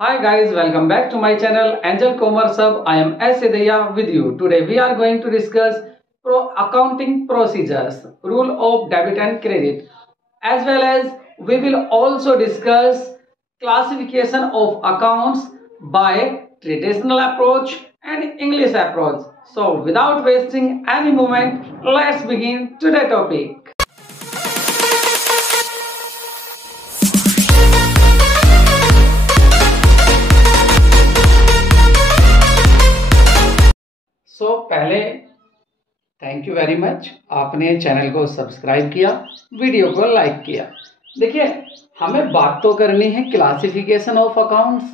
Hi guys, welcome back to my channel Angel Commerce Hub. I am S. Sidaya with you. Today we are going to discuss accounting procedures, rule of debit and credit, as well as we will also discuss classification of accounts by traditional approach and English approach. So without wasting any moment, let's begin today's topic. पहले thank you very much, आपने channel को subscribe किया, video को like किया। देखिए, हमें बात तो करनी है क्लासिफिकेशन ऑफ अकाउंट्स,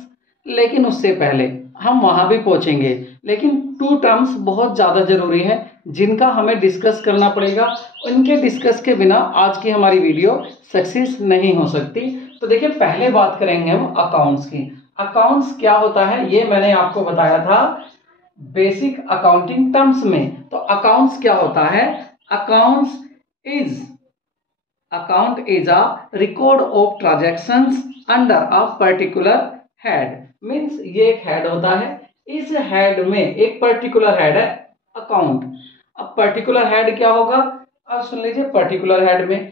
लेकिन उससे पहले हम वहां भी पहुंचेंगे, लेकिन टू टर्म्स बहुत ज़्यादा ज़रूरी है जिनका हमें डिस्कस करना पड़ेगा। उनके डिस्कस के बिना आज की हमारी वीडियो सक्सेस नहीं हो सकती। तो देखिए, पहले बात करेंगे हम अकाउंट्स की। अकाउंट्स क्या होता है ये मैंने आपको बताया था बेसिक अकाउंटिंग टर्म्स में। तो अकाउंट्स क्या होता है? Account is a record of transactions under a particular head. Means ये एक हेड होता है, इस हेड में एक पर्टिकुलर हेड है अकाउंट। अब पर्टिकुलर हेड क्या होगा? अब सुन लीजिए, पर्टिकुलर हेड में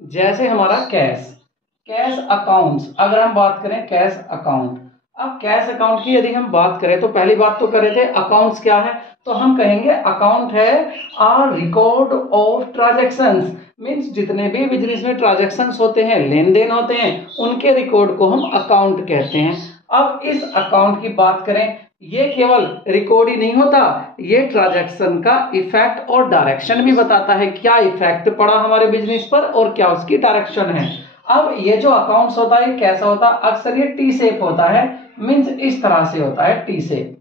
जैसे हमारा कैश अकाउंट्स, अगर हम बात करें कैश अकाउंट। अब कैश अकाउंट की यदि हम बात करें तो पहली बात तो कर रहे थे अकाउंट्स क्या है, तो हम कहेंगे अकाउंट है आ रिकॉर्ड ऑफ ट्रांजैक्शंस। मींस जितने भी बिजनेस में ट्रांजैक्शंस होते हैं, लेन देन होते हैं, उनके रिकॉर्ड को हम अकाउंट कहते हैं। अब इस अकाउंट की बात करें, ये केवल रिकॉर्ड ही नहीं होता, ये ट्रांजैक्शन का इफेक्ट और डायरेक्शन भी बताता है, क्या इफेक्ट पड़ा हमारे बिजनेस पर और क्या उसकी डायरेक्शन है। अब ये जो अकाउंट्स होता है कैसा होता है? अक्सर ये टी शेप होता है। मींस इस तरह से होता है टी शेप।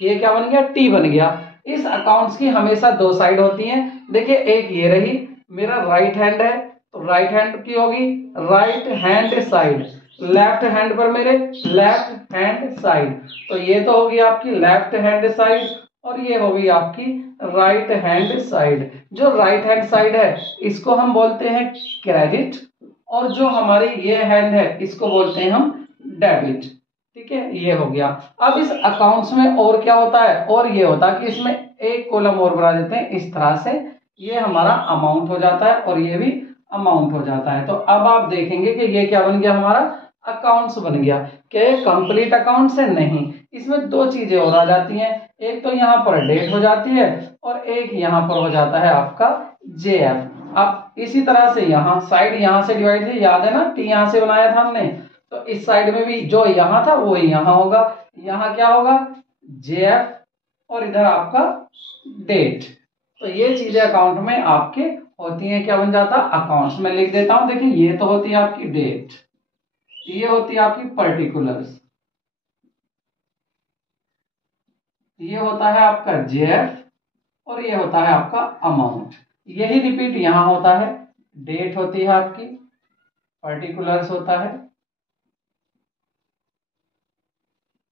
ये क्या बन गया? टी बन गया। इस अकाउंट्स की हमेशा दो साइड होती हैं। देखिए, एक ये रही, मेरा राइट हैंड है तो राइट हैंड की होगी right hand side, left hand पर मेरे लेफ्ट हैंड साइड। तो ये तो होगी आपकी लेफ्ट हैंड साइड और ये होगी आपकी राइट हैंड साइड। जो राइट हैंड साइड है इसको हम बोलते हैं क्रेडिट, और जो हमारी ये हैंड है इसको बोलते हैं हम डेबिट। ठीक है, ये हो गया। अब इस अकाउंट्स में और क्या होता है? और ये होता है कि इसमें एक कॉलम और बना देते हैं इस तरह से, ये हमारा अमाउंट हो जाता है और ये भी अमाउंट हो जाता है। तो अब आप देखेंगे कि ये क्या बन गया? हमारा अकाउंट्स बन गया। क्या ये कंप्लीट अकाउंट्स है? नहीं, इसमें दो चीजें और आ जाती हैं। एक तो यहाँ पर डेट हो जाती है और एक यहाँ पर हो जाता है आपका जेएफ। अब इसी तरह से यहाँ साइड यहाँ से डिवाइड है, याद है ना, टी यहाँ से बनाया था हमने, तो इस साइड में भी जो यहाँ था वो यहाँ होगा। यहाँ क्या होगा? जेएफ और इधर आपका डेट। तो ये चीजें अकाउंट में आपके होती हैं। क्या बन जाता? अकाउंट्स में लिख देता हूं। देखिए, ये तो होती है आपकी डेट, ये होती है आपकी पर्टिकुलर्स, ये होता है आपका जेएफ और ये होता है आपका अमाउंट। यही रिपीट यहां होता है। डेट होती है आपकी, पर्टिकुलर्स होता है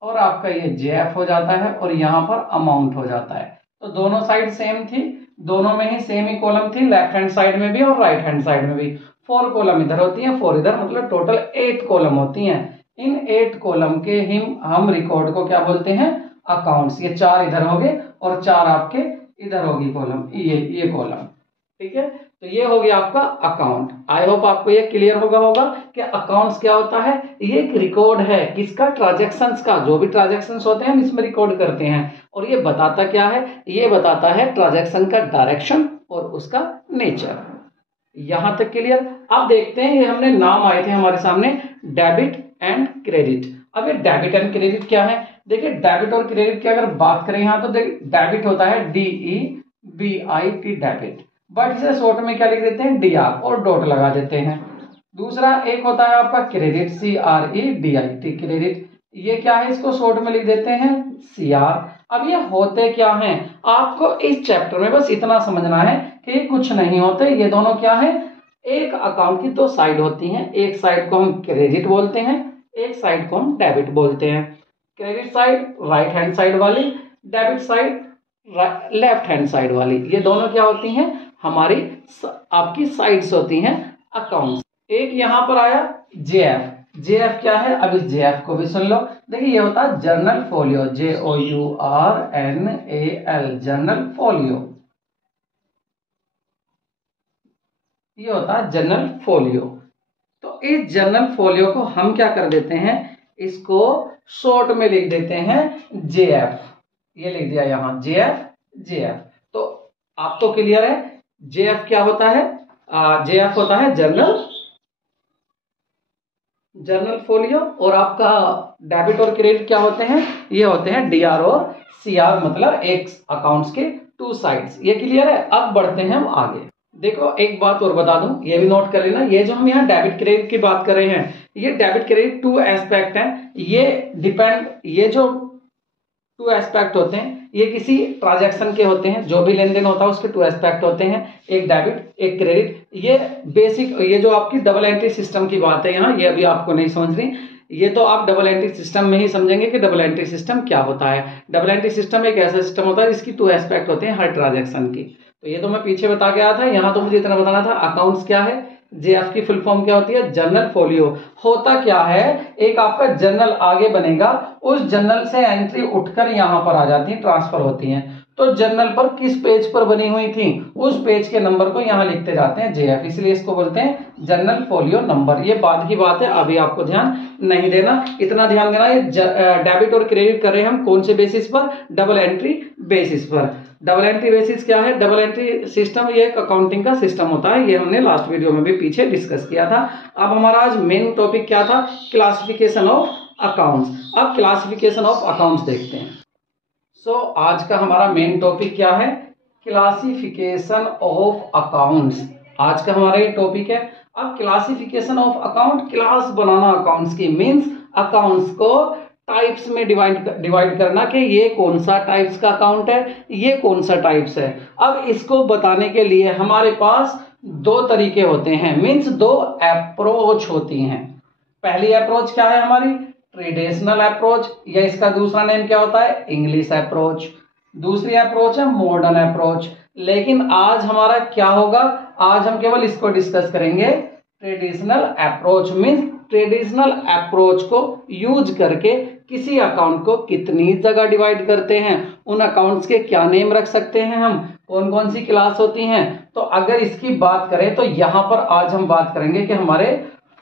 और आपका ये जेएफ हो जाता है और यहां पर अमाउंट हो जाता है। तो दोनों साइड सेम थी, दोनों में ही सेम ही कॉलम थी, लेफ्ट हैंड साइड में भी और राइट हैंड साइड में भी। 4 कॉलम इधर होती हैं, 4 इधर, मतलब टोटल 8 कॉलम होती हैं। इन 8 कॉलम के हम रिकॉर्ड को क्या बोलते हैं? अकाउंट्स। ये 4 इधर हो गए और 4 आपके इधर होगी कॉलम, ये कॉलम। ठीक है, तो ये हो गया आपका अकाउंट। आई होप आपको ये क्लियर होगा कि अकाउंट्स क्या होता है। ये एक रिकॉर्ड है किसका? ट्रांजैक्शंस का। जो भी ट्रांजैक्शंस होते हैं हम इसमें रिकॉर्ड करते हैं और ये बताता क्या है? ये बताता है ट्रांजैक्शन का डायरेक्शन और उसका नेचर। यहां तक क्लियर? अब देखते हैं, ये हमने नाम आए थे हमारे सामने, डेबिट एंड क्रेडिट। अब ये डेबिट एंड क्रेडिट क्या है? देखिए, डेबिट और क्रेडिट की अगर बात करें यहां तो देखिए, डेबिट होता है DEBIT डेबिट, बट इसे शॉर्ट में क्या लिख देते हैं? DR और डॉट लगा देते हैं। दूसरा एक होता है आपका क्रेडिट, CREDIT क्रेडिट। ये क्या है? इसको शॉर्ट में लिख देते हैं CR। अब ये होते क्या हैं? आपको इस चैप्टर में बस इतना समझना है कि कुछ नहीं होते। ये दोनों क्या है? एक अकाउंट की दो साइड होती हैं। एक साइड को हम क्रेडिट बोलते हैं, एक साइड को हम डेबिट बोलते हैं। Credit side right hand side वाली, debit side left hand side वाली। ये दोनों क्या होती हैं? हमारी आपकी साइड्स होती हैं अकाउंट्स। एक यहां पर आया जेएफ, JF क्या है, अब इस JF को भी सुन लो। देखिए ये होता है journal folio, JOURNAL, journal folio, ये होता है जर्नल फोलियो। तो इस जर्नल फोलियो को हम क्या कर देते हैं, इसको शॉर्ट में लिख देते हैं JF, ये लिख दिया यहां JF। तो आपको क्लियर है JF क्या होता है, JF होता है जर्नल फोलियो, और आपका डेबिट और क्रेडिट क्या होते हैं, ये होते हैं DR और CR, मतलब एक अकाउंट्स के टू साइड्स। ये क्लियर है। अब बढ़ते हैं हम आगे। देखो एक बात और बता दूं, ये भी नोट कर लेना, ये जो हम यहाँ डेबिट क्रेडिट की बात कर रहे हैं, ये डेबिट क्रेडिट टू एस्पेक्ट हैं, ये जो टू एस्पेक्ट होते हैं, ये किसी ट्रांजैक्शन के होते हैं, जो भी लेन देन होता है उसके टू एस्पेक्ट होते हैं, एक डेबिट एक क्रेडिट। ये बेसिक, ये जो आपकी डबल एंट्री सिस्टम की बात है यहाँ, ये अभी आपको नहीं समझ रही, ये तो आप डबल एंट्री सिस्टम में ही समझेंगे कि डबल एंट्री सिस्टम क्या होता है। डबल एंट्री सिस्टम एक ऐसा सिस्टम होता है जिसकी टू एस्पेक्ट होते हैं हर ट्रांजैक्शन की। तो ये तो मैं पीछे बता के आया था, यहाँ तो मुझे इतना बताना था। अकाउंट्स क्या है, JF की फुल फॉर्म क्या होती है, जर्नल फोलियो। होता क्या है, एक आपका जर्नल आगे बनेगा, उस जर्नल से एंट्री उठकर यहां पर आ जाती है, ट्रांसफर होती हैं। तो जर्नल पर किस पेज पर बनी हुई थी, उस पेज के नंबर को यहां लिखते जाते हैं JF, इसलिए इसको बोलते हैं जर्नल फोलियो नंबर। ये बाद की बात है, अभी आपको ध्यान नहीं देना, इतना ध्यान देना ये डेबिट और क्रेडिट कर रहे हैं हम कौन से बेसिस पर, डबल एंट्री बेसिस पर। डबल एंट्री बेसिस क्या है, डबल एंट्री सिस्टम ये एक अकाउंटिंग का सिस्टम होता है, ये हमने लास्ट वीडियो में भी पीछे डिस्कस किया था। अब हमारा आज मेन टॉपिक क्या था, क्लासिफिकेशन ऑफ अकाउंट्स। अब क्लासिफिकेशन ऑफ अकाउंट्स देखते हैं। आज का हमारा मेन टॉपिक क्या है, क्लासिफिकेशन ऑफ अकाउंट्स, आज का हमारा ये टॉपिक है। अब classification of account, class banana accounts की, मींस अकाउंट्स को टाइप्स में डिवाइड करना कि ये कौन सा टाइप्स का अकाउंट है, ये कौन सा टाइप्स है। अब इसको बताने के लिए हमारे पास दो तरीके होते हैं, मींस दो अप्रोच होती हैं। पहली अप्रोच क्या है हमारी, ट्रेडिशनल अप्रोच, या इसका दूसरा नेम क्या होता है, इंग्लिश अप्रोच। दूसरी अप्रोच है मॉडर्न अप्रोच। लेकिन आज हमारा क्या होगा, आज हम केवल इसको डिस्कस करेंगे, traditional approach. Means traditional approach को यूज करके किसी अकाउंट को कितनी जगह डिवाइड करते हैं, उन अकाउंट्स के क्या नेम रख सकते हैं हम, कौन कौन सी क्लास होती हैं। तो अगर इसकी बात करें तो यहां पर आज हम बात करेंगे कि हमारे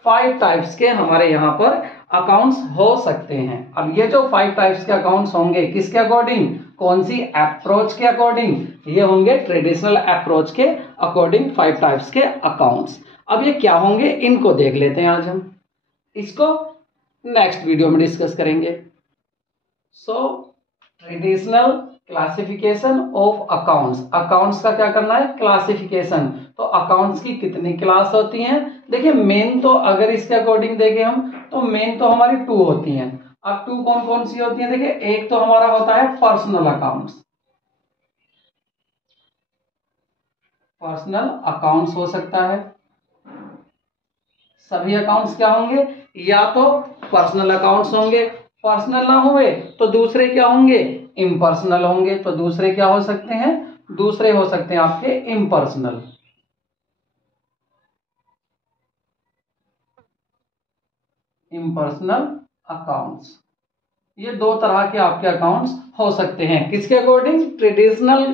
5 टाइप्स के हमारे यहाँ पर अकाउंट्स हो सकते हैं। अब ये जो 5 टाइप्स के अकाउंट्स होंगे किसके अकॉर्डिंग, कौन सी अप्रोच के अकॉर्डिंग, ये होंगे ट्रेडिशनल अप्रोच के अकॉर्डिंग 5 टाइप्स के अकाउंट्स। अब ये क्या होंगे इनको देख लेते हैं आज हम, इसको नेक्स्ट वीडियो में डिस्कस करेंगे। Traditional classification of accounts, accounts का क्या करना है, क्लासिफिकेशन। तो अकाउंट्स की कितनी क्लास होती हैं, देखिए मेन तो अगर इसके अकॉर्डिंग देखें हम तो मेन तो हमारी 2 होती हैं। अब 2 कौन कौन सी होती हैं, देखिए एक तो हमारा होता है पर्सनल अकाउंट्स, पर्सनल अकाउंट्स हो सकता है। सभी अकाउंट्स क्या होंगे, या तो पर्सनल अकाउंट्स होंगे, पर्सनल ना हुए तो दूसरे क्या होंगे, इम्पर्सनल होंगे। तो दूसरे क्या हो सकते हैं, दूसरे हो सकते हैं आपके इम्पर्सनल। इम्पर्सनल अकाउंट्स, ये दो तरह के आपके अकाउंट्स हो सकते हैं, किसके अकॉर्डिंग, ट्रेडिशनल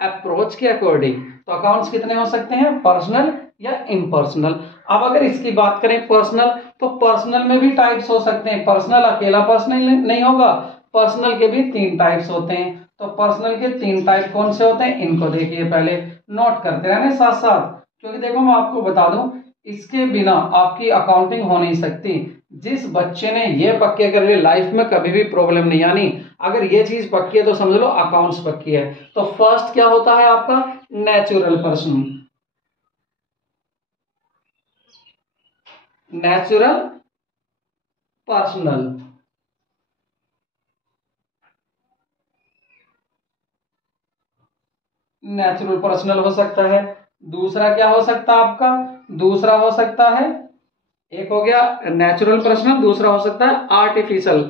अप्रोच के अकॉर्डिंग। तो अकाउंट्स कितने हो सकते हैं, पर्सनल या इम्पर्सनल। अब अगर इसकी बात करें पर्सनल, तो पर्सनल में भी टाइप्स हो सकते हैं, पर्सनल अकेला पर्सनल नहीं होगा, पर्सनल के भी 3 टाइप्स होते हैं। तो पर्सनल के 3 टाइप कौन से होते हैं, इनको देखिए, पहले नोट करते रहने साथ साथ, क्योंकि देखो मैं आपको बता दूं इसके बिना आपकी अकाउंटिंग हो नहीं सकती। जिस बच्चे ने ये पक्के कर लिए लाइफ में कभी भी प्रॉब्लम नहीं आनी, अगर ये चीज पक्की है तो समझ लो अकाउंट्स पक्की है। तो फर्स्ट क्या होता है आपका, natural person, natural personal, natural personal हो सकता है। दूसरा क्या हो सकता है आपका, दूसरा हो सकता है, एक हो गया नेचुरल पर्सनल, दूसरा हो सकता है artificial,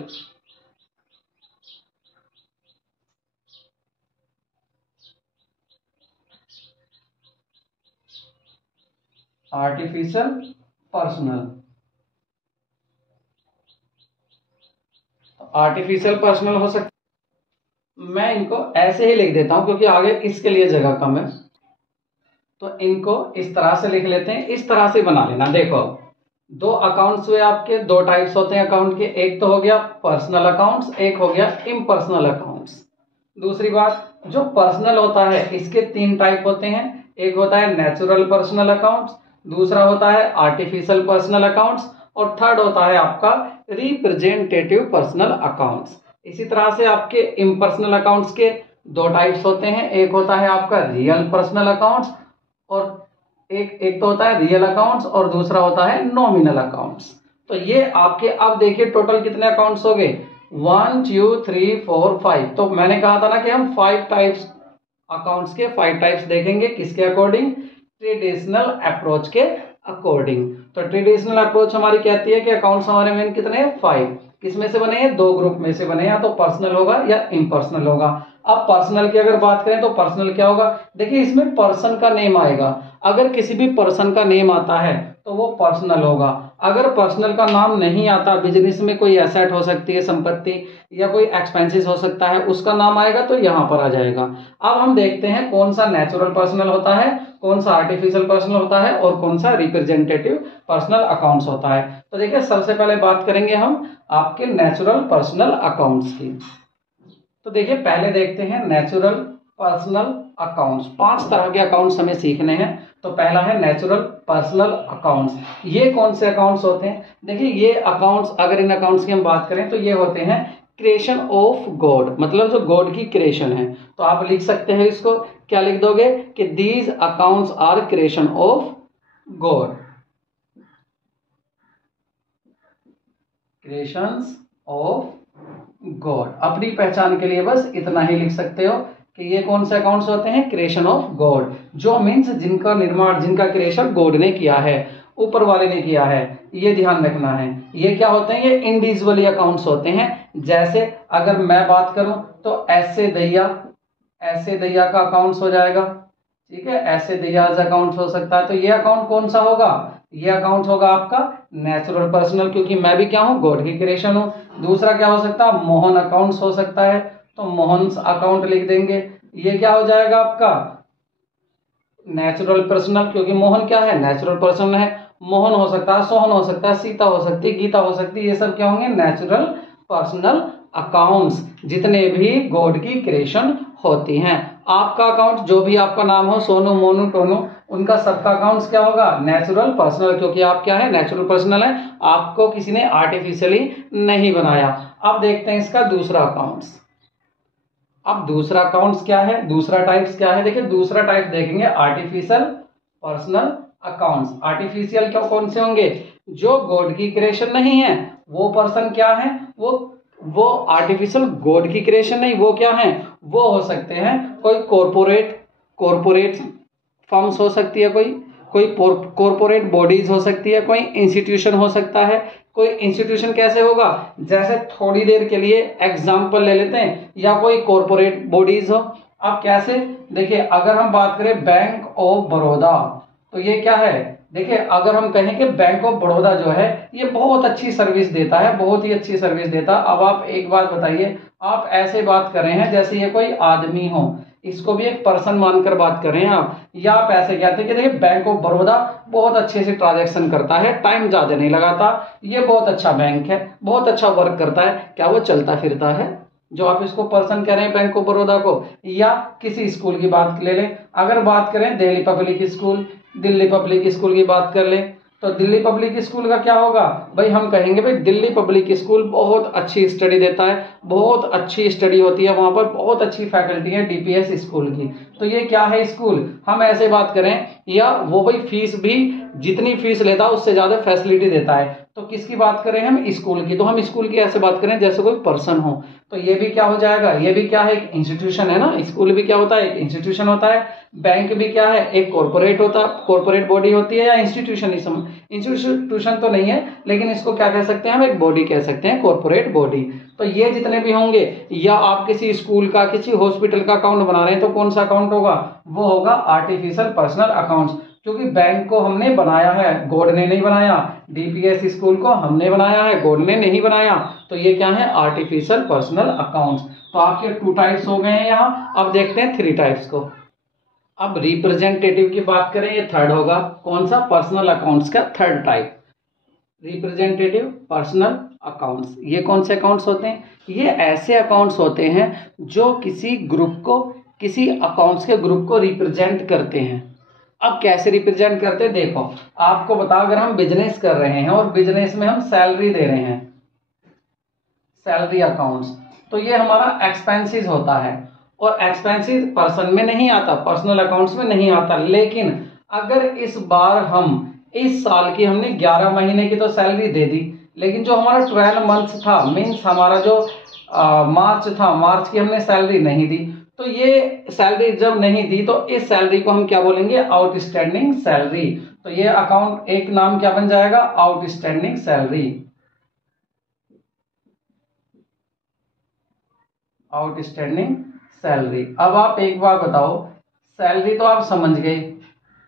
artificial personal. Artificial personal हो सकता, मैं इनको ऐसे ही लिख देता हूं क्योंकि आगे इसके लिए जगह कम है, तो इनको इस तरह से लिख लेते हैं। इस तरह से बना लेना। देखो, दो अकाउंट्स हुए आपके, दो टाइप्स होते हैं अकाउंट के, एक तो हो गया पर्सनल अकाउंट्स, एक हो गया इम्पर्सनल अकाउंट्स। दूसरी बात, जो पर्सनल होता है इसके तीन टाइप होते हैं, एक होता है नेचुरल पर्सनल अकाउंट्स, दूसरा होता है आर्टिफिशियल पर्सनल अकाउंट्स, और थर्ड होता है आपका रिप्रेजेंटेटिव पर्सनल अकाउंट्स। इसी तरह से आपके इम्पर्सनल अकाउंट्स के दो टाइप्स होते हैं, एक होता है आपका रियल पर्सनल अकाउंट्स, और एक तो होता है रियल अकाउंट्स और दूसरा होता है नॉमिनल अकाउंट्स। तो ये आपके, अब देखिए टोटल कितने अकाउंट्स हो गए, 1 2 3 4 5। तो मैंने कहा था ना कि हम 5 टाइप्स अकाउंट्स के 5 टाइप्स देखेंगे, किसके अकॉर्डिंग, ट्रेडिशनल अप्रोच के अकॉर्डिंग। तो ट्रेडिशनल अप्रोच हमारी कहती है कि अकाउंट्स हमारे मेन कितने हैं, 5। किसमें से बने हैं, दो ग्रुप में से बने, या तो पर्सनल होगा या इम्पर्सनल होगा। अब पर्सनल की अगर बात करें तो पर्सनल क्या होगा, देखिए इसमें पर्सन का नेम आएगा। अगर किसी भी पर्सन का नेम आता है तो वो पर्सनल होगा। अगर पर्सनल का नाम नहीं आता, बिजनेस में कोई एसेट हो सकती है, संपत्ति या कोई एक्सपेंसेस हो सकता है, उसका नाम आएगा तो यहां पर आ जाएगा। अब हम देखते हैं कौन सा नेचुरल पर्सनल होता है, कौन सा आर्टिफिशियल पर्सनल होता है और कौन सा रिप्रेजेंटेटिव पर्सनल अकाउंट्स होता है। तो देखिए सबसे पहले बात करेंगे हम आपके नेचुरल पर्सनल अकाउंट्स की। तो देखिए पहले देखते हैं नेचुरल पर्सनल अकाउंट्स। 5 तरह के अकाउंट्स हमें सीखने हैं। तो पहला है नेचुरल पर्सनल अकाउंट्स। ये कौन से अकाउंट्स होते हैं, देखिए ये अकाउंट्स, अगर इन अकाउंट्स की हम बात करें तो ये होते हैं क्रिएशन ऑफ गॉड, मतलब जो गॉड की क्रिएशन है। तो आप लिख सकते हैं इसको, क्या लिख दोगे कि these accounts are creation of God, creations of God. अपनी पहचान के लिए बस इतना ही लिख सकते हो कि ये कौन से अकाउंट्स होते हैं, क्रिएशन ऑफ गॉड, जो मीन्स जिनका निर्माण, जिनका क्रिएशन गॉड ने किया है, ऊपर वाले ने किया है, ये ध्यान रखना है। ये क्या होते हैं, ये इंडिविजुअली अकाउंट्स होते हैं। जैसे अगर मैं बात करूं तो ऐसे दैया का अकाउंट्स हो जाएगा, ठीक है, ऐसे दैयाज अकाउंट्स हो सकता है। तो ये अकाउंट कौन सा होगा, ये अकाउंट होगा आपका नेचुरल पर्सनल, क्योंकि मैं भी क्या हूं, गॉड की क्रिएशन हूं। दूसरा क्या हो सकता है, मोहन अकाउंट्स हो सकता है, तो मोहन्स अकाउंट लिख देंगे। ये क्या हो जाएगा आपका नेचुरल पर्सनल, क्योंकि मोहन क्या है, नेचुरल पर्सन है। मोहन हो सकता है, सोहन हो सकता है, सीता हो सकती है, गीता हो सकती है, ये सब क्या होंगे, नेचुरल पर्सनल अकाउंट्स, जितने भी गॉड की क्रिएशन होती हैं। आपका अकाउंट, जो भी आपका नाम हो, सोनू मोनू टोनू, उनका सबका अकाउंट्स क्या होगा, नेचुरल पर्सनल, क्योंकि आप क्या है, नेचुरल पर्सनल है, आपको किसी ने आर्टिफिशियली नहीं बनाया। अब देखते हैं इसका दूसरा अकाउंट्स। अब दूसरा अकाउंट्स क्या है, दूसरा टाइप्स क्या है, देखिए दूसरा टाइप देखेंगे आर्टिफिशियल पर्सनल अकाउंट्स। आर्टिफिशियल क्या कौन से होंगे, जो गॉड की क्रिएशन नहीं है, वो पर्सन क्या है, वो आर्टिफिशियल गॉड की क्रिएशन नहीं, वो क्या है, वो हो सकते हैं कोई कॉरपोरेट फर्म्स हो सकती है, कोई कॉरपोरेट बॉडीज हो सकती है, कोई इंस्टीट्यूशन हो सकता है। कोई इंस्टीट्यूशन कैसे होगा, जैसे थोड़ी देर के लिए एग्जांपल ले लेते हैं, या कोई कॉरपोरेट बॉडीज हो। अब कैसे, देखिए अगर हम बात करें बैंक ऑफ बड़ौदा, तो ये क्या है, देखिए अगर हम कहें कि बैंक ऑफ बड़ौदा जो है ये बहुत अच्छी सर्विस देता है, बहुत ही अच्छी सर्विस देता। अब आप एक बात बताइए, आप ऐसे बात कर रहे हैं जैसे ये कोई आदमी हो, इसको भी एक पर्सन मानकर बात कर रहे हैं आप, या आप ऐसे कहते हैं कि देखिए बैंक ऑफ बड़ौदा बहुत अच्छे से ट्रांजैक्शन करता है, टाइम ज्यादा नहीं लगाता, ये बहुत अच्छा बैंक है, बहुत अच्छा वर्क करता है, क्या वो चलता फिरता है, जो आप इसको पर्सन कह रहे हैं बैंक ऑफ बड़ौदा को। या किसी स्कूल की बात ले लें, अगर बात करें Delhi public school, Delhi public school की बात कर लें, तो दिल्ली पब्लिक स्कूल का क्या होगा भाई, हम कहेंगे भाई दिल्ली पब्लिक स्कूल बहुत अच्छी स्टडी देता है, बहुत अच्छी स्टडी होती है वहां पर, बहुत अच्छी फैकल्टी है डीपीएस स्कूल की, तो ये क्या है स्कूल, हम ऐसे बात करें। या वो भाई फीस भी जितनी फीस लेता है उससे ज्यादा फैसिलिटी देता है, तो किसकी बात करें हम, स्कूल की। तो हम स्कूल की ऐसे बात करें जैसे कोई पर्सन हो, तो ये भी क्या हो जाएगा, ये भी क्या है, एक इंस्टीट्यूशन है ना, स्कूल भी क्या होता है, एक इंस्टीट्यूशन होता है। बैंक भी क्या है, एक कॉर्पोरेट होता, कॉर्पोरेट बॉडी होती है, या इंस्टीट्यूशन, इंस्टीट्यूशन तो नहीं है लेकिन इसको क्या कह सकते हैं हम, एक बॉडी कह सकते हैं, कॉर्पोरेट बॉडी। तो ये जितने भी होंगे, या आप किसी स्कूल का, किसी हॉस्पिटल का अकाउंट बना रहे हैं तो कौन सा अकाउंट होगा, वो होगा आर्टिफिशियल पर्सनल अकाउंट्स। क्योंकि बैंक को हमने बनाया है, गॉड ने नहीं बनाया। डीपीएस स्कूल को हमने बनाया है, गॉड ने नहीं बनाया। तो ये क्या है, आर्टिफिशियल पर्सनल अकाउंट्स। तो आपके 2 टाइप्स हो गए हैं यहाँ। अब देखते हैं 3 टाइप्स को। अब रिप्रेजेंटेटिव की बात करें, ये थर्ड होगा। कौन सा, पर्सनल अकाउंट्स का third type, representative personal accounts. ये कौन से अकाउंट्स होते हैं, ये ऐसे अकाउंट्स होते हैं जो किसी ग्रुप को, किसी अकाउंट्स के ग्रुप को रिप्रेजेंट करते हैं। अब कैसे रिप्रेजेंट करते हैं, देखो आपको बताओ, अगर हम बिजनेस कर रहे हैं और बिजनेस में हम सैलरी दे रहे हैं, सैलरी अकाउंट्स, तो ये हमारा एक्सपेंसेस होता है। और एक्सपेंसेस पर्सन में नहीं आता, पर्सनल अकाउंट्स में नहीं आता। लेकिन अगर इस बार हम, इस साल की हमने 11 महीने की तो सैलरी दे दी, लेकिन जो हमारा 12 मंथ्स था, मीन्स हमारा जो मार्च था, मार्च की हमने सैलरी नहीं दी, तो ये सैलरी जब नहीं दी तो इस सैलरी को हम क्या बोलेंगे, आउटस्टैंडिंग सैलरी। तो ये अकाउंट एक नाम क्या बन जाएगा, आउटस्टैंडिंग सैलरी, आउटस्टैंडिंग सैलरी। अब आप एक बार बताओ, सैलरी तो आप समझ गए,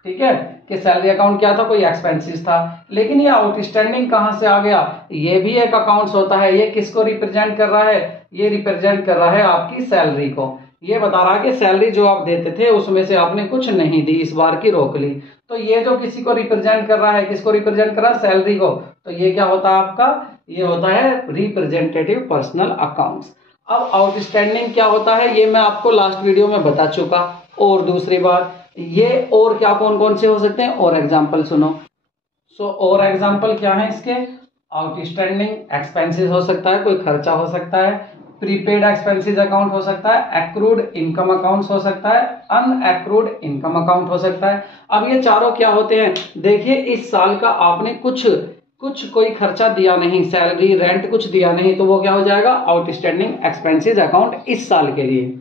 ठीक है, कि सैलरी अकाउंट क्या था, कोई एक्सपेंसेस था। लेकिन ये आउटस्टैंडिंग कहां से आ गया, ये भी एक अकाउंट्स होता है। ये किसको रिप्रेजेंट कर रहा है, ये रिप्रेजेंट कर रहा है आपकी सैलरी को। ये बता रहा है कि सैलरी जो आप देते थे उसमें से आपने कुछ नहीं दी, इस बार की रोक ली। तो ये जो किसी को रिप्रेजेंट कर रहा है, किसको रिप्रेजेंट कर रहा है, सैलरी को। तो ये क्या होता है आपका, ये होता है रिप्रेजेंटेटिव पर्सनल अकाउंट्स। अब आउटस्टैंडिंग क्या होता है, ये मैं आपको लास्ट वीडियो में बता चुका। और दूसरी बात, ये और क्या कौन कौन से हो सकते हैं, और एग्जांपल सुनो। और एग्जांपल क्या है इसके, आउटस्टैंडिंग एक्सपेंसेस हो सकता है, कोई खर्चा हो सकता है, प्रीपेड एक्सपेंसेस अकाउंट हो सकता है, एक्रूड इनकम अकाउंट्स हो सकता है, अनएक्रूड इनकम अकाउंट हो सकता है। अब ये चारों क्या होते हैं, देखिए इस साल का आपने कुछ कोई खर्चा दिया नहीं, सैलरी रेंट कुछ दिया नहीं, तो वो क्या हो जाएगा, आउटस्टैंडिंग एक्सपेंसेस अकाउंट इस साल के लिए।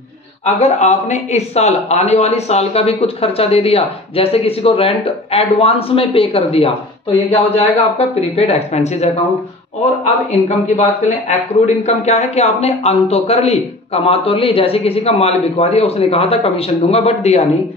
अगर आपने इस साल, आने वाली साल का भी कुछ खर्चा दे दिया, जैसे किसी को रेंट एडवांस में पे कर दिया, तो ये क्या हो जाएगा आपका प्रीपेड एक्सपेंसेस अकाउंट। और अब इनकम की बात करें, एक्रूड इनकम क्या है, कि आपने अर्न तो कर ली, कमा तो ली, जैसे किसी का माल बिकवा दिया, उसने कहा था कमीशन दूंगा बट दिया नहीं,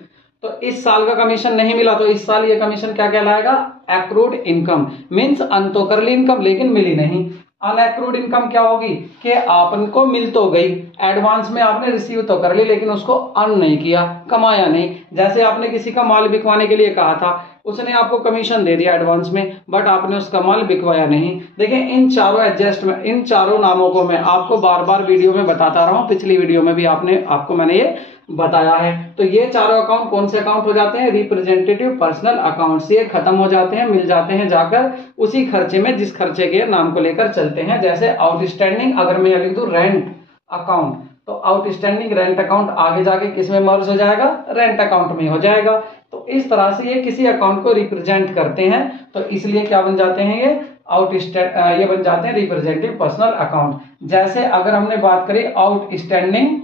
तो इस साल का कमीशन नहीं मिला, तो इस साल ये कमीशन क्या कहलाएगा, एक्रूड इनकम। मींस अर्न तो कर ली इनकम लेकिन मिली नहीं। अनएक्रूड इनकम क्या होगी, कि आपको मिल तो गई, एडवांस में आपने रिसीव तो कर ली लेकिन उसको अर्न नहीं किया, कमाया नहीं। जैसे आपने किसी का माल बिकवाने के लिए कहा था, उसने आपको कमीशन दे दिया एडवांस में, बट आपने उसका माल बिकवाया नहीं। देखिए इन चारों एडजस्टमेंट, इन चारों नामों को मैं आपको बार बार वीडियो में बताता रहा हूं, पिछली वीडियो में भी आपको मैंने ये बताया है। तो ये चारों अकाउंट कौन से अकाउंट हो जाते हैं, रिप्रेजेंटेटिव पर्सनल अकाउंट। ये खत्म हो जाते हैं, मिल जाते हैं जाकर उसी खर्चे में जिस खर्चे के नाम को लेकर चलते हैं। जैसे आउटस्टैंडिंग, अगर मैं लिख दूं रेंट अकाउंट, तो आउटस्टैंडिंग रेंट अकाउंट आगे जाके किस में मर्ज हो जाएगा, रेंट अकाउंट में हो जाएगा। तो इस तरह से ये किसी अकाउंट को रिप्रेजेंट करते हैं, तो इसलिए क्या बन जाते हैं ये ये बन जाते हैं रिप्रेजेंटेटिव पर्सनल अकाउंट। जैसे अगर हमने बात करी आउटस्टैंडिंग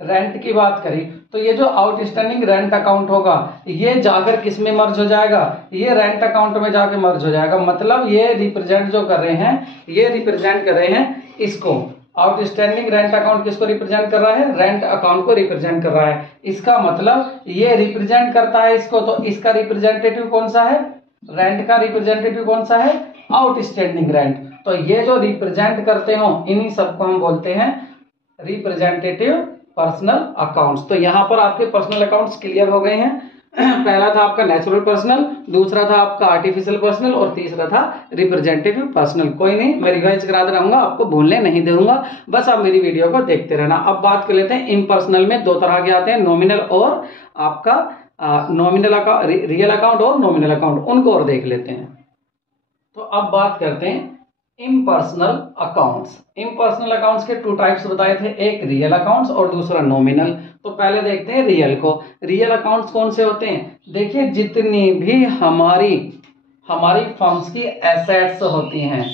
रेंट की बात करी, तो ये जो आउटस्टैंडिंग रेंट अकाउंट होगा, ये जाकर किस में मर्ज हो जाएगा, ये रेंट अकाउंट में जाकर मर्ज हो जाएगा। मतलब ये रिप्रेजेंट जो कर रहे हैं, ये रिप्रेजेंट कर रहे हैं इसको। आउटस्टैंडिंग रेंट अकाउंट किसको रिप्रेजेंट कर रहा है, रेंट अकाउंट को रिप्रेजेंट कर रहा है। इसका मतलब ये रिप्रेजेंट करता है इसको, तो इसका रिप्रेजेंटेटिव कौन सा है, रेंट का रिप्रेजेंटेटिव कौन सा है, आउटस्टैंडिंग रेंट। तो ये जो रिप्रेजेंट करते हो, इन्हीं सबको हम बोलते हैं रिप्रेजेंटेटिव पर्सनल अकाउंट्स। तो यहां पर आपके पर्सनल अकाउंट्स क्लियर हो गए हैं। पहला था आपका नेचुरल पर्सनल, दूसरा था आपका आर्टिफिशियल पर्सनल, और तीसरा था रिप्रेजेंटेटिव पर्सनल। कोई नहीं, मैं रिवाइज कराते रहूंगा, आपको भूलने नहीं दूंगा, बस आप मेरी वीडियो को देखते रहना। अब बात कर लेते हैं इम्पर्सनल में 2 तरह के आते हैं, नॉमिनल और आपका नॉमिनल अकाउंट, रियल अकाउंट और नॉमिनल अकाउंट, उनको और देख लेते हैं। तो अब बात करते हैं इम्पर्सनल अकाउंट्स। इम्पर्सनल अकाउंट्स के 2 टाइप्स बताए थे, एक रियल अकाउंट्स और दूसरा नॉमिनल। तो पहले देखते हैं रियल को। रियल अकाउंट्स कौन से होते हैं, देखिए जितनी भी हमारी फर्म्स की एसेट्स होती हैं,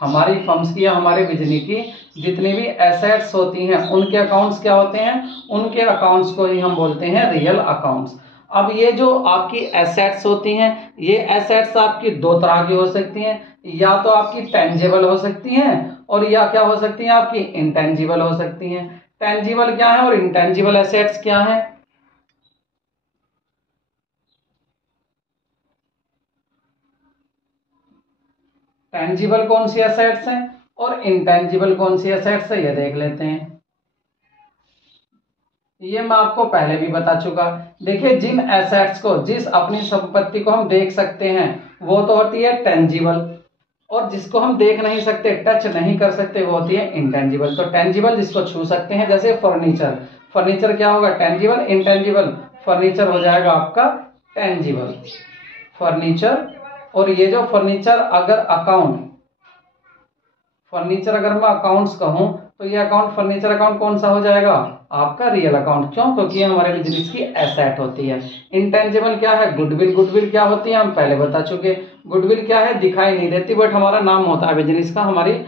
हमारी फर्म्स की या हमारे बिजनेस की जितनी भी एसेट्स होती हैं, उनके अकाउंट्स क्या होते हैं, उनके अकाउंट्स को ही हम बोलते हैं रियल अकाउंट्स। अब ये जो आपकी एसेट्स होती हैं, ये एसेट्स आपकी 2 तरह की हो सकती हैं, या तो आपकी टेंजिबल हो सकती हैं, और या क्या हो सकती हैं, आपकी इंटेंजिबल हो सकती हैं। टेंजिबल क्या है और इंटेंजिबल एसेट्स क्या है, टेंजिबल कौन सी एसेट्स हैं और इनटेंजिबल कौन सी एसेट्स है, ये देख लेते हैं। ये मैं आपको पहले भी बता चुका। देखिए, जिन एसेट्स को, जिस अपनी संपत्ति को हम देख सकते हैं वो तो होती है टेंजिबल, और जिसको हम देख नहीं सकते, टच नहीं कर सकते, वो होती है इंटेंजिबल। तो टेंजिबल जिसको छू सकते हैं, जैसे फर्नीचर, फर्नीचर क्या होगा, टेंजिबल। इंटेंजिबल, फर्नीचर हो जाएगा आपका टेंजिबल, फर्नीचर। और ये जो फर्नीचर, अगर अकाउंट, फर्नीचर अगर मैं अकाउंट्स कहूं तो ये अकाउंट, फर्नीचर अकाउंट कौन सा हो जाएगा, आपका रियल अकाउंट। क्यों, क्योंकि ये हमारे बिजनेस की एसेट होती है। इंटेंजिबल क्या है, गुडविल। गुडविल क्या होती है, हम पहले बता चुके। गुडविल क्या है, दिखाई नहीं देती, बट हमारा नाम होता है बिजनेस का, हमारी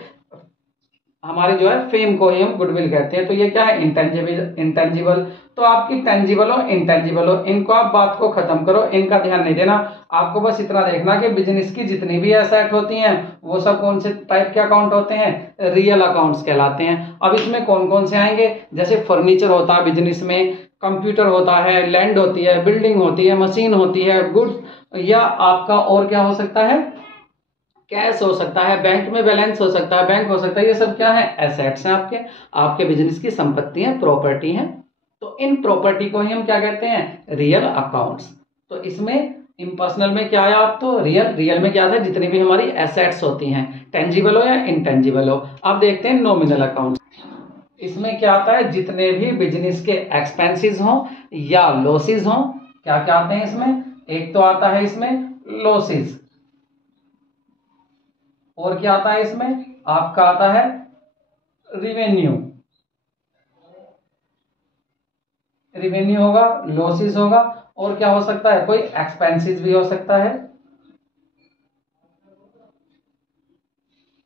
जो है फेम को ही हम गुडविल कहते हैं। तो ये क्या है, इंटेंजिबल। तो आपकी टेंजिबल हो, इंटेंजिबल हो, इनको आप बात को खत्म करो, इनका ध्यान नहीं देना। आपको बस इतना देखना कि बिजनेस की जितनी भी एसेट होती हैं वो सब कौन से टाइप के अकाउंट होते हैं, रियल अकाउंट्स कहलाते हैं। अब इसमें कौन कौन से आएंगे, जैसे फर्नीचर होता है बिजनेस में, कंप्यूटर होता है, लैंड होती है, बिल्डिंग होती है, मशीन होती है, गुड्स, या आपका और क्या हो सकता है, कैश हो सकता है, बैंक में बैलेंस हो सकता है, बैंक हो सकता है। ये सब क्या है, एसेट्स हैं, आपके बिजनेस की संपत्ति है, प्रॉपर्टी है। तो इन प्रॉपर्टी को ही हम क्या कहते हैं, रियल अकाउंट्स। तो इसमें इम्पर्सनल में क्या आया, आप तो रियल में क्या था, जितनी भी हमारी एसेट्स होती हैं, टेंजिबल हो या इंटेंजिबल हो। अब देखते हैं नॉमिनल अकाउंट। इसमें क्या आता है, जितने भी बिजनेस के एक्सपेंसेस हों या लॉसेस हों, क्या क्या आते हैं इसमें, एक तो आता है इसमें लॉसेस, और क्या आता है इसमें, आपका आता है रिवेन्यू। रिवेन्यू होगा, लॉसेस होगा, और क्या हो सकता है, कोई एक्सपेंसेस भी हो सकता है,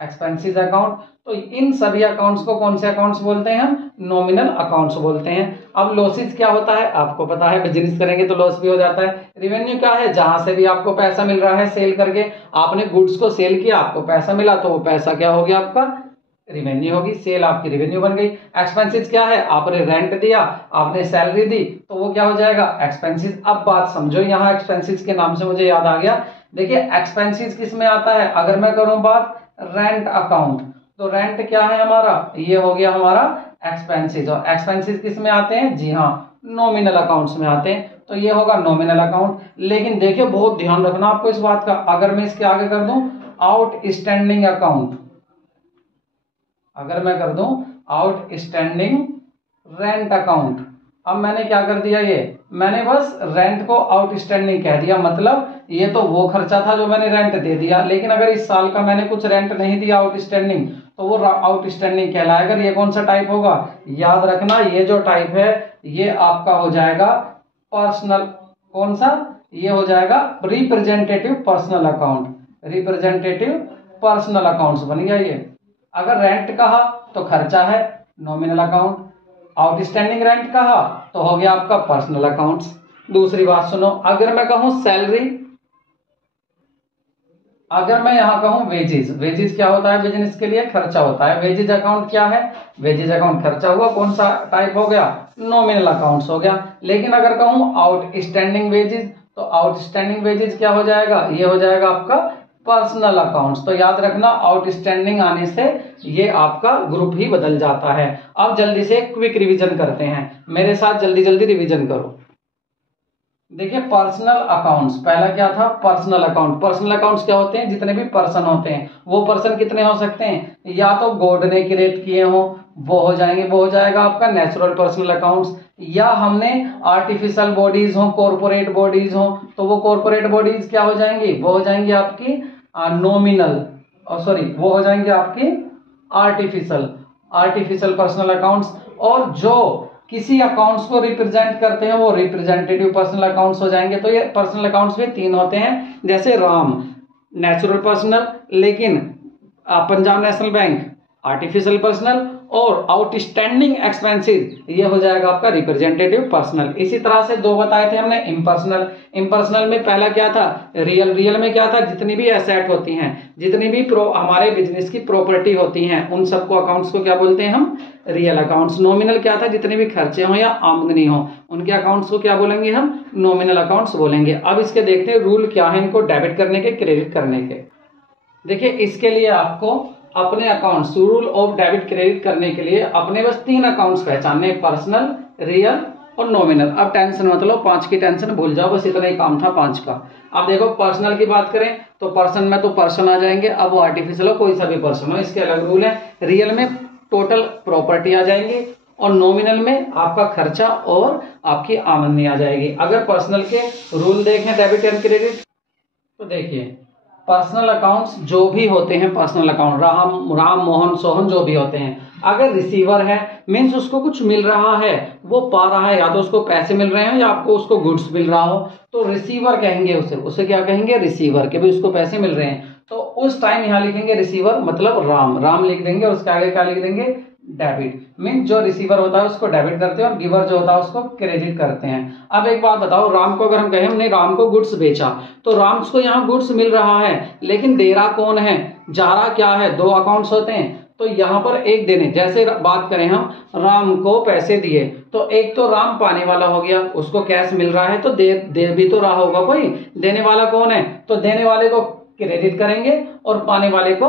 एक्सपेंसेस अकाउंट। तो इन सभी अकाउंट्स को कौन से अकाउंट्स बोलते हैं, हम नॉमिनल अकाउंट्स बोलते हैं। अब लॉसेस क्या होता है, आपको पता है, बिजनेस करेंगे तो लॉस भी हो जाता है। रिवेन्यू क्या है, जहां से भी आपको पैसा मिल रहा है सेल करके, आपने गुड्स को सेल किया, आपको पैसा मिला, तो वो पैसा क्या हो गया, आपका रिवेन्यू होगी, सेल आपकी रिवेन्यू बन गई। एक्सपेंसेस क्या है, आपने रेंट दिया, आपने सैलरी दी, तो वो क्या हो जाएगा, एक्सपेंसेस। अब बात समझो, यहाँ एक्सपेंसेस के नाम से मुझे याद आ गया। देखिए, एक्सपेंसेस किस में आता है, अगर मैं करूं बात रेंट अकाउंट, तो रेंट क्या है हमारा, ये हो गया हमारा एक्सपेंसेस। और एक्सपेंसेस किस में आते हैं, जी हाँ, नॉमिनल अकाउंट्स में आते हैं। तो ये होगा नॉमिनल अकाउंट। लेकिन देखिए, बहुत ध्यान रखना आपको इस बात का, अगर मैं इसके आगे कर दूं आउटस्टैंडिंग अकाउंट, अगर मैं कर दूं आउटस्टैंडिंग रेंट अकाउंट, अब मैंने क्या कर दिया, ये मैंने बस रेंट को आउटस्टैंडिंग कह दिया, मतलब ये तो वो खर्चा था जो मैंने रेंट दे दिया, लेकिन अगर इस साल का मैंने कुछ रेंट नहीं दिया आउटस्टैंडिंग, तो वो आउटस्टैंडिंग कहलाएगा। ये कौन सा टाइप होगा, याद रखना, ये जो टाइप है ये आपका हो जाएगा पर्सनल, कौन सा, ये हो जाएगा representative personal account, representative personal accounts बन गया ये। अगर रेंट कहा तो खर्चा है, नॉमिनल अकाउंट। आउटस्टैंडिंग रेंट कहा तो हो गया आपका पर्सनल अकाउंट्स। दूसरी बात सुनो, अगर मैं कहूं सैलरी, अगर मैं यहां कहूं वेजेस, वेजेस क्या होता है, बिजनेस के लिए खर्चा होता है। वेजेज अकाउंट क्या है, वेजेज अकाउंट खर्चा हुआ, कौन सा टाइप हो गया, नॉमिनल अकाउंट्स हो गया। लेकिन अगर कहूं आउटस्टैंडिंग वेजेस, तो आउटस्टैंडिंग वेजेस क्या हो जाएगा, ये हो जाएगा आपका पर्सनल अकाउंट्स। तो याद रखना, आउटस्टैंडिंग आने से ये आपका ग्रुप ही बदल जाता है। अब जल्दी से क्विक रिवीजन करते हैं, मेरे साथ जल्दी जल्दी रिवीजन करो। देखिए, पर्सनल अकाउंट्स, पहला क्या था, पर्सनल अकाउंट। पर्सनल अकाउंट्स क्या होते हैं, जितने भी पर्सन होते हैं, वो पर्सन कितने हो सकते हैं, या तो गॉड ने क्रिएट किए हो, वो हो जाएंगे, वो हो जाएगा आपका नेचुरल पर्सनल अकाउंट्स। या हमने आर्टिफिशियल बॉडीज हो, कॉर्पोरेट बॉडीज हो, तो वो कॉर्पोरेट बॉडीज क्या हो जाएंगी, वो हो जाएंगी आपकी नॉमिनल, सॉरी, वो हो जाएंगे आपकी आर्टिफिशियल पर्सनल अकाउंट्स। और जो किसी अकाउंट्स को रिप्रेजेंट करते हैं वो रिप्रेजेंटेटिव पर्सनल अकाउंट्स हो जाएंगे। तो ये पर्सनल अकाउंट्स में तीन होते हैं, जैसे राम नेचुरल पर्सनल, लेकिन Punjab national bank artificial personal, और आउटस्टैंडिंग एक्सपेंसेस ये हो जाएगा आपका रिप्रेजेंटेटिव पर्सनल। इसी तरह से दो बताए थे हमने, इम्पर्सनल। इम्पर्सनल में पहला क्या था, रियल। रियल में क्या था, जितनी भी एसेट होती हैं, जितनी भी हमारे बिजनेस की प्रॉपर्टी होती हैं, उन सबको अकाउंट्स को क्या बोलते हैं हम, रियल अकाउंट्स। नॉमिनल क्या था, जितने भी खर्चे हो या आमदनी हो, उनके अकाउंट्स को क्या बोलेंगे हम, नॉमिनल अकाउंट्स बोलेंगे। अब इसके देखते हैं रूल क्या है इनको डेबिट करने के, क्रेडिट करने के। देखिए इसके लिए आपको अपने accounts rule of debit credit करने के लिए अपने बस 3 अकाउंट्स पहचानने, पर्सनल, रियल और नॉमिनल। अब टेंशन मत लो, 5 की टेंशन भूल जाओ, बस इतना ही काम था 5 का। अब देखो पर्सनल की बात करें तो पर्सन में तो पर्सन आ जाएंगे, अब वो आर्टिफिशियल हो कोई सा भी पर्सन हो, इसके अलग रूल है। रियल में टोटल प्रॉपर्टी आ जाएंगी और नॉमिनल में आपका खर्चा और आपकी आमदनी आ जाएगी। अगर पर्सनल के रूल देखें डेबिट एंड क्रेडिट तो देखिए पर्सनल अकाउंट्स जो भी होते हैं, पर्सनल अकाउंट राम मोहन सोहन जो भी होते हैं, अगर रिसीवर है मीन्स उसको कुछ मिल रहा है, वो पा रहा है, या तो उसको पैसे मिल रहे हैं या आपको उसको गुड्स मिल रहा हो, तो रिसीवर कहेंगे उसे क्या कहेंगे, रिसीवर, के भाई उसको पैसे मिल रहे हैं। तो उस टाइम यहाँ लिखेंगे रिसीवर मतलब राम लिख देंगे, उसके आगे क्या लिख देंगे, डेबिट। मीन जो रिसीवर होता है उसको डेबिट करते हैं और गिवर जो होता है उसको क्रेडिट करते हैं। अब एक बात बताओ, राम को अगर हम कहें हमने राम को गुड्स बेचा, तो राम को यहाँ गुड्स मिल रहा है, लेकिन दे रहा कौन है, जा रहा क्या है, 2 अकाउंट्स होते हैं, तो यहाँ पर एक देने, जैसे बात करें हम राम को पैसे दिए, तो एक तो राम पाने वाला हो गया, उसको कैश मिल रहा है तो दे भी तो रहा होगा कोई, देने वाला कौन है, तो देने वाले को क्रेडिट करेंगे और पाने वाले को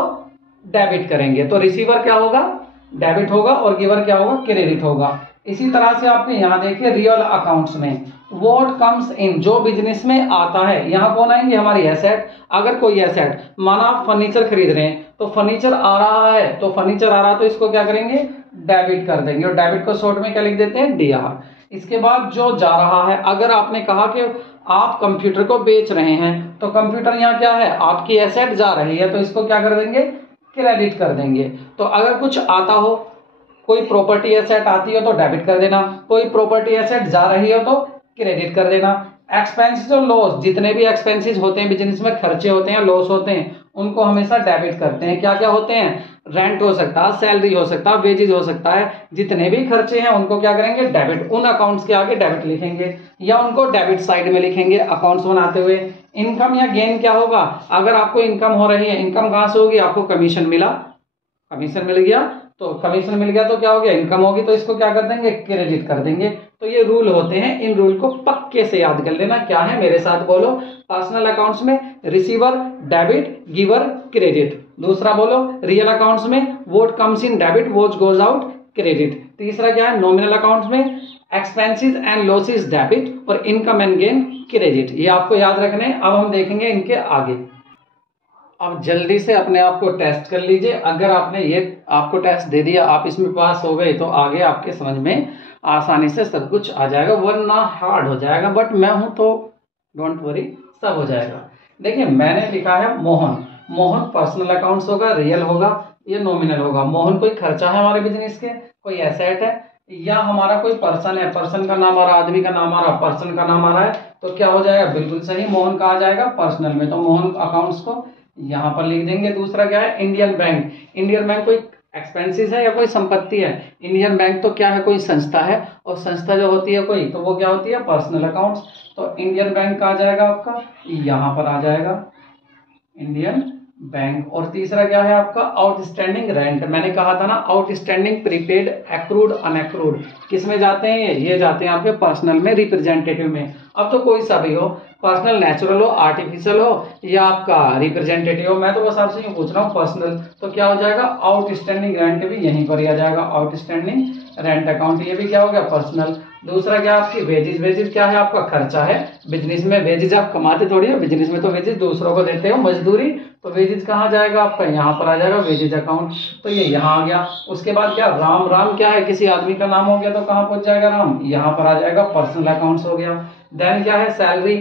डेबिट करेंगे। तो रिसीवर क्या होगा, डेबिट होगा और गिवर क्या होगा, क्रेडिट होगा। इसी तरह से आपने यहाँ देखिए रियल अकाउंट्स में व्हाट कम्स इन, जो बिजनेस में आता है, यहाँ कौन आएंगे, हमारी एसेट। अगर कोई एसेट, माना आप फर्नीचर खरीद रहे हैं, तो फर्नीचर आ रहा है, तो फर्नीचर आ रहा है तो इसको क्या करेंगे, डेबिट कर देंगे, और डेबिट को शॉर्ट में क्या लिख देते हैं, डीआर। इसके बाद जो जा रहा है, अगर आपने कहा कि आप कंप्यूटर को बेच रहे हैं, तो कंप्यूटर यहाँ क्या है, आपकी एसेट जा रही है, तो इसको क्या कर देंगे, क्रेडिट कर देंगे। तो अगर कुछ आता हो, कोई प्रॉपर्टी एसेट आती हो तो डेबिट कर देना, कोई प्रॉपर्टी एसेट जा रही हो तो क्रेडिट कर देना। एक्सपेंसेस और लॉस, जितने भी एक्सपेंसेस होते हैं बिजनेस में, खर्चे होते हैं, लॉस होते हैं, उनको हमेशा डेबिट करते हैं। क्या क्या होते हैं, रेंट हो सकता है, सैलरी हो सकता है, वेजेज हो सकता है, जितने भी खर्चे हैं उनको क्या करेंगे, डेबिट, उन अकाउंट्स के आगे डेबिट लिखेंगे या उनको डेबिट साइड में लिखेंगे अकाउंट्स बनाते हुए। इनकम या गेन क्या होगा, अगर आपको इनकम हो रही है, इनकम कहां से होगी, आपको कमीशन मिला, कमीशन मिल गया, तो कमीशन मिल गया तो क्या हो गया, इनकम होगी, तो इसको क्या कर देंगे, क्रेडिट कर देंगे। तो ये रूल होते हैं, इन रूल को पक्के से याद कर लेना। क्या है, मेरे साथ बोलो, पर्सनल अकाउंट्स में रिसीवर डेबिट, गिवर क्रेडिट। दूसरा बोलो, रियल अकाउंट्स में what comes in debit, what goes out credit. तीसरा क्या है, नॉमिनल अकाउंट्स में एक्सपेंसेस एंड लॉसेस डेबिट और इनकम एंड गेन क्रेडिट। ये आपको याद रखने। अब हम देखेंगे इनके आगे। अब जल्दी से अपने आप को टेस्ट कर लीजिए। अगर आपने ये आपको टेस्ट दे दिया, आप इसमें पास हो गए, तो आगे आपके समझ में आसानी से सब कुछ आ जाएगा, वरना हार्ड हो जाएगा। बट मैं हूं तो डोंट वरी, सब हो जाएगा। देखिए मैंने लिखा है मोहन, मोहन पर्सनल अकाउंट्स होगा, रियल होगा, ये नॉमिनल होगा। मोहन कोई खर्चा है हमारे बिजनेस के, कोई एसेट है, या हमारा कोई पर्सन है, पर्सन का नाम आ रहा, आदमी का नाम आ रहा, पर्सन का नाम आ रहा है, तो क्या हो जाएगा, बिल्कुल सही, मोहन कहा जाएगा पर्सनल में, तो मोहन अकाउंट्स को यहां पर लिख देंगे। दूसरा क्या है, इंडियन बैंक, इंडियन बैंक कोई एक्सपेंसेस है या कोई संपत्ति है, इंडियन बैंक तो क्या है, कोई संस्था है, और संस्था जो होती है कोई, तो वो क्या होती है, पर्सनल अकाउंट्स। तो इंडियन बैंक आ जाएगा आपका, यहां पर आ जाएगा इंडियन बैंक। और तीसरा क्या है आपका, आउटस्टैंडिंग रेंट। मैंने कहा था ना, आउटस्टैंडिंग, प्रीपेड, एक्रूड, अनएक्रूड, किस में जाते हैं ये जाते हैं आपके पर्सनल में, रिप्रेजेंटेटिव में। अब तो कोई सा भी हो, पर्सनल नेचुरल हो, आर्टिफिशियल हो, या आपका रिप्रेजेंटेटिव हो, मैं तो बस आपसे ये पूछ रहा हूँ पर्सनल, तो क्या हो जाएगा, आउटस्टैंडिंग रेंट भी यहीं पर ही आ जाएगा, आउटस्टैंडिंग रेंट अकाउंट, ये भी क्या हो गया, पर्सनल। दूसरा क्या आपकी वेजेस, वेजेस क्या है, आपका खर्चा है। बिजनेस में वेजेस आप कमाते थोड़ी हो, बिजनेस में तो वेजेस दूसरों को देते हो, मजदूरी, तो वेजेस कहाँ जाएगा आपका, यहाँ पर आ जाएगा वेजेस अकाउंट, तो ये यहाँ आ गया। उसके बाद क्या, राम, राम क्या है, किसी आदमी का नाम हो गया, तो कहाँ पहुंच जाएगा राम, यहाँ पर आ जाएगा, पर्सनल अकाउंट्स हो गया। देन क्या है, सैलरी,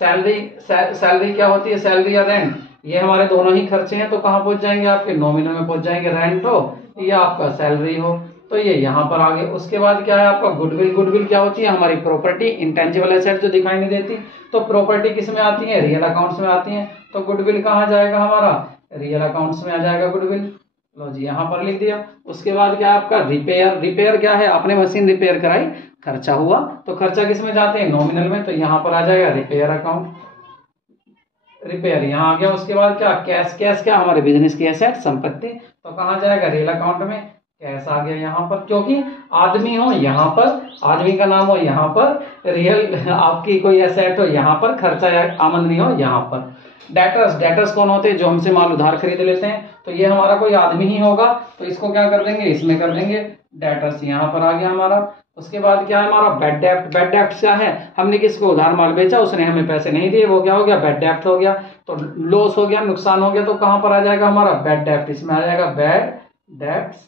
सैलरी क्या होती है, सैलरी या रेंट, ये हमारे दोनों ही खर्चे हैं, तो कहाँ पहुंच जाएंगे, आपके नॉमिनल में पहुंच जाएंगे, रेंट हो या आपका सैलरी हो, तो ये यहाँ पर आ गए। उसके बाद क्या है आपका गुडविल, गुडविल क्या होती है, हमारी प्रॉपर्टी, इंटेंजिबल एसेट जो दिखाई नहीं देती, तो प्रॉपर्टी किस में आती है, रियल अकाउंट्स में आती है, तो गुडविल कहाँ जाएगा हमारा, रियल अकाउंट्स में आ जाएगा गुडविल। लो जी यहाँ पर लिख दिया। उसके बाद क्या आपका रिपेयर, रिपेयर क्या है, आपने मशीन रिपेयर कराई, खर्चा हुआ, तो खर्चा किस में जाते हैं, नॉमिनल में, तो यहाँ पर आ जाएगा रिपेयर अकाउंट, रिपेयर यहाँ आ गया। उसके बाद क्या, कैश, कैश क्या हमारे बिजनेस की एसेट, संपत्ति, तो कहाँ जाएगा, रियल अकाउंट में, कैश आ गया यहाँ पर, क्योंकि आदमी हो यहाँ पर, आदमी का नाम हो यहाँ पर, रियल आपकी कोई एसेट हो यहाँ पर, खर्चा या आमदनी हो यहाँ पर। डेटर्स, डेटर्स कौन होते हैं? जो हमसे माल उधार खरीद लेते हैं। तो ये हमारा कोई आदमी ही होगा, तो इसको क्या कर देंगे? इसमें कर देंगे डेटर्स, यहाँ पर आ गया हमारा। उसके बाद क्या है हमारा? बैड डेप्ट। बैड डेप्ट क्या है? हमने किसको उधार माल बेचा, उसने हमें पैसे नहीं दिए, वो क्या हो गया? बैड डेप्ट हो गया। तो लॉस हो गया, नुकसान हो गया, तो कहां पर आ जाएगा हमारा? बैड डेप्ट। इसमें आ जाएगा बैड डेप्ट।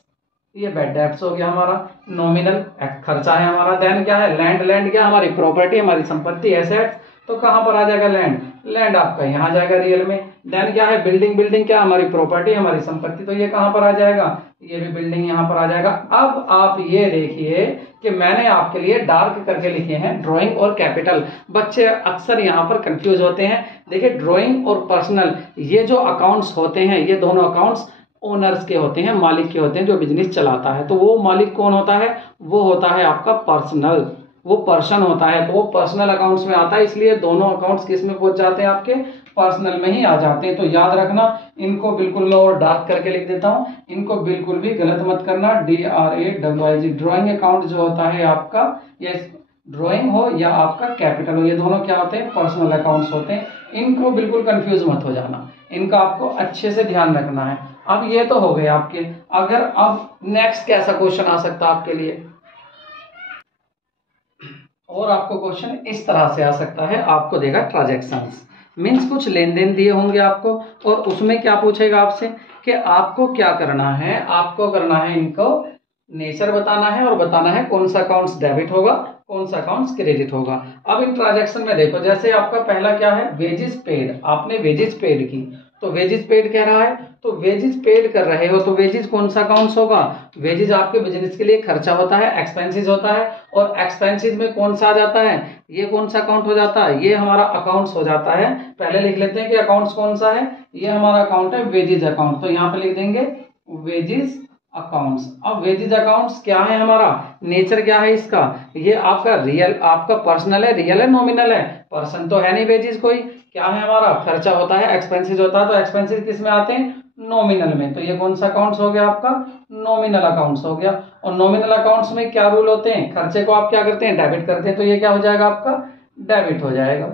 ये बैड डेप्ट हो गया हमारा। नॉमिनल खर्चा है हमारा। देन क्या है? लैंड। लैंड क्या? हमारी प्रॉपर्टी, हमारी संपत्ति, एसेट्स। तो कहां पर आ जाएगा? लैंड। लैंड आपका यहां आ जाएगा रियल में। देन क्या है? बिल्डिंग। बिल्डिंग क्या? हमारी प्रॉपर्टी, हमारी संपत्ति। तो ये कहां पर आ जाएगा? ये भी बिल्डिंग यहां पर आ जाएगा। अब आप ये देखिए कि मैंने आपके लिए डार्क करके लिखे हैं ड्राइंग और कैपिटल। बच्चे अक्सर यहाँ पर कंफ्यूज होते हैं। देखिए ड्राइंग और पर्सनल, ये जो अकाउंट्स होते हैं, ये दोनों अकाउंट्स ओनर्स के होते हैं, मालिक के होते हैं, जो बिजनेस चलाता है। तो वो मालिक कौन होता है? वो होता है आपका पर्सनल, वो पर्सन होता है। तो वो पर्सनल अकाउंट्स में आता है, इसलिए दोनों अकाउंट्स किस में पहुंच जाते हैं? आपके पर्सनल में ही आ जाते हैं। तो याद रखना, इनको बिल्कुल मैं और डार्क करके लिख देता हूं, इनको बिल्कुल भी गलत मत करना। DRAWIG ड्राइंग अकाउंट जो होता है आपका, ये ड्राइंग हो या आपका कैपिटल हो, ये दोनों क्या होते हैं? पर्सनल अकाउंट्स होते हैं। इनको बिल्कुल कंफ्यूज मत हो जाना, इनका आपको अच्छे से ध्यान रखना है। अब ये तो हो गए आपके। अगर अब नेक्स्ट कैसा क्वेश्चन आ सकता है आपके लिए, और आपको क्वेश्चन इस तरह से आ सकता है, आपको देगा ट्रांजैक्शंस, मीन्स कुछ लेन देन दिए होंगे आपको, और उसमें क्या पूछेगा आपसे कि आपको क्या करना है? आपको करना है इनको नेचर बताना है, और बताना है कौन सा अकाउंट्स डेबिट होगा, कौन सा अकाउंट्स क्रेडिट होगा। अब इन ट्रांजैक्शन में देखो, जैसे आपका पहला क्या है? Wages paid. आपने वेजेस पेड की, तो वेजेस पेड कह रहा है, तो वेजेस पेड कर रहे हो, तो वेजेस कौन सा अकाउंट्स होगा? वेजेस आपके बिजनेस के लिए खर्चा होता है, एक्सपेंसेस होता है, और एक्सपेंसेस में कौन सा आ जाता है? ये कौन सा अकाउंट हो जाता है? ये हमारा अकाउंट्स हो जाता है। पहले लिख लेते हैं कि अकाउंट्स कौन सा है। ये हमारा अकाउंट है वेजेस अकाउंट, तो यहाँ पे लिख देंगे वेजेस अकाउंट्स। अब वेजेस अकाउंट्स क्या है हमारा? नेचर क्या है इसका? ये आपका रियल, आपका पर्सनल है, रियल है, नॉमिनल है? पर्सन तो है नहीं वेजेस कोई। क्या है हमारा? खर्चा होता है, एक्सपेंसेस होता है। तो एक्सपेंसेस किस में आते हैं? नॉमिनल में। तो ये कौन सा अकाउंट्स हो गया आपका? नॉमिनल अकाउंट्स हो गया। और नॉमिनल अकाउंट्स में क्या रूल होते हैं? खर्चे को आप क्या करते हैं? डेबिट करते हैं। तो ये क्या हो जाएगा आपका? डेबिट हो जाएगा।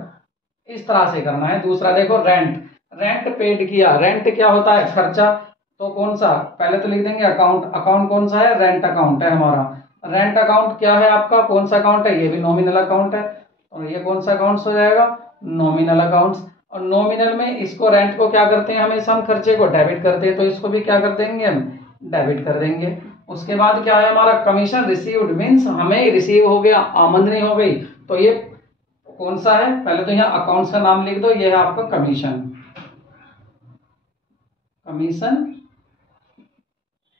इस तरह से करना है। दूसरा देखो, रेंट। रेंट पेड किया। रेंट क्या होता है? खर्चा। तो कौन सा? पहले तो लिख देंगे अकाउंट। अकाउंट कौन सा है? रेंट अकाउंट है हमारा। रेंट अकाउंट क्या है आपका? कौन सा अकाउंट है? ये भी नॉमिनल अकाउंट है। और ये कौन सा अकाउंट्स हो जाएगा? Nominal accounts. और नॉमिनल में इसको, रेंट को क्या करते हैं? हमेशा हम खर्चे को डेबिट करते हैं, तो इसको भी क्या कर देंगे? हम डेबिट कर देंगे। उसके बाद क्या है हमारा? कमीशन रिसीव्ड, मीन्स हमें रिसीव हो गया, आमदनी हो गई। तो ये कौन सा है? पहले तो यहाँ अकाउंट्स का नाम लिख दो, ये है आपका कमीशन। Commission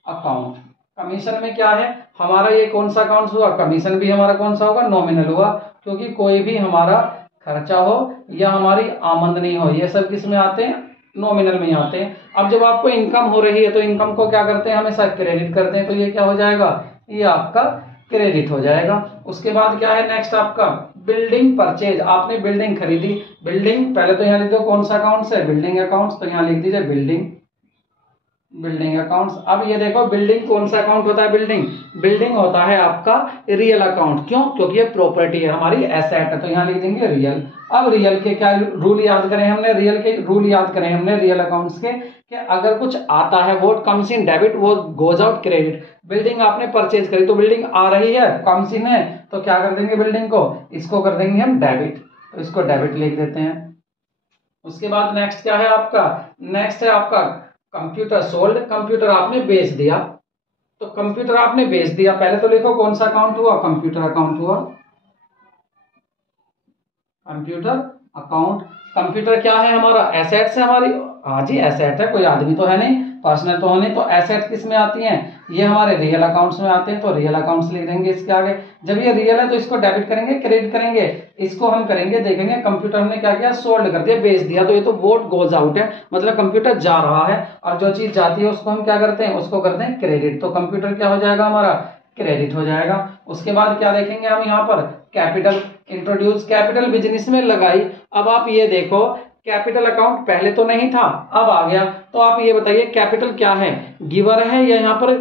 account. कमीशन में क्या है हमारा? ये कौन सा अकाउंट हुआ? कमीशन भी हमारा कौन सा होगा? नॉमिनल हुआ, क्योंकि कोई भी हमारा खर्चा हो या हमारी आमदनी हो, ये सब किस में आते हैं? नॉमिनल में ही आते हैं। अब जब आपको इनकम हो रही है, तो इनकम को क्या करते हैं? हमेशा क्रेडिट करते हैं। तो ये क्या हो जाएगा? ये आपका क्रेडिट हो जाएगा। उसके बाद क्या है नेक्स्ट आपका? Building purchase. आपने बिल्डिंग खरीदी। बिल्डिंग, पहले तो यहाँ लिख दो कौन सा अकाउंट्स है? Building accounts. तो यहाँ लिख दीजिए बिल्डिंग, बिल्डिंग अकाउंट्स। अब ये देखो, बिल्डिंग कौन सा अकाउंट होता है? बिल्डिंग, बिल्डिंग होता है आपका रियल अकाउंट। क्यों? क्योंकि ये प्रॉपर्टी है, हमारी एसेट है। तो यहाँ लिख देंगे रियल। अब रियल के क्या रूल याद करें हमने? रियल के रूल याद करें हमने रियल अकाउंट्स के, कि अगर कुछ आता है वो कम्स इन डेबिट, वो गोज आउट क्रेडिट। बिल्डिंग आपने परचेज करी, तो बिल्डिंग आ रही है, कम्स इन है, तो क्या कर देंगे? बिल्डिंग को, इसको कर देंगे हम डेबिट। तो इसको डेबिट लिख देते हैं। उसके बाद नेक्स्ट क्या है आपका? नेक्स्ट है आपका कंप्यूटर सोल्ड। कंप्यूटर आपने बेच दिया, तो कंप्यूटर आपने बेच दिया। पहले तो लिखो कौन सा अकाउंट हुआ? कंप्यूटर अकाउंट हुआ। Computer account. कंप्यूटर क्या है हमारा? एसेट्स है हमारी। हाँ जी, एसेट है, कोई आदमी तो है नहीं, पर्सनल तो है नहीं। तो एसेट किस में आती हैं? ये हमारे रियल अकाउंट्स में आते हैं। तो रियल अकाउंट्स लिख देंगे इसके आगे। जब ये रियल है तो इसको डेबिट करेंगे, क्रेडिट करेंगे। इसको हम करेंगे, देखेंगे कंप्यूटर हमने क्या किया? सोल्ड कर दिया, बेच दिया। तो ये तो वोट गोज आउट है, मतलब कंप्यूटर जा रहा है, और जो चीज जाती है उसको हम क्या करते हैं? उसको करते हैं क्रेडिट। तो कंप्यूटर क्या हो जाएगा हमारा? क्रेडिट हो जाएगा। उसके बाद क्या देखेंगे हम यहाँ पर? Capital introduce. कैपिटल बिजनेस में लगाई। अब आप ये देखो, कैपिटल अकाउंट पहले तो नहीं था, अब आ गया। तो आप ये बताइए कैपिटल क्या है? गिवर है या यहाँ पर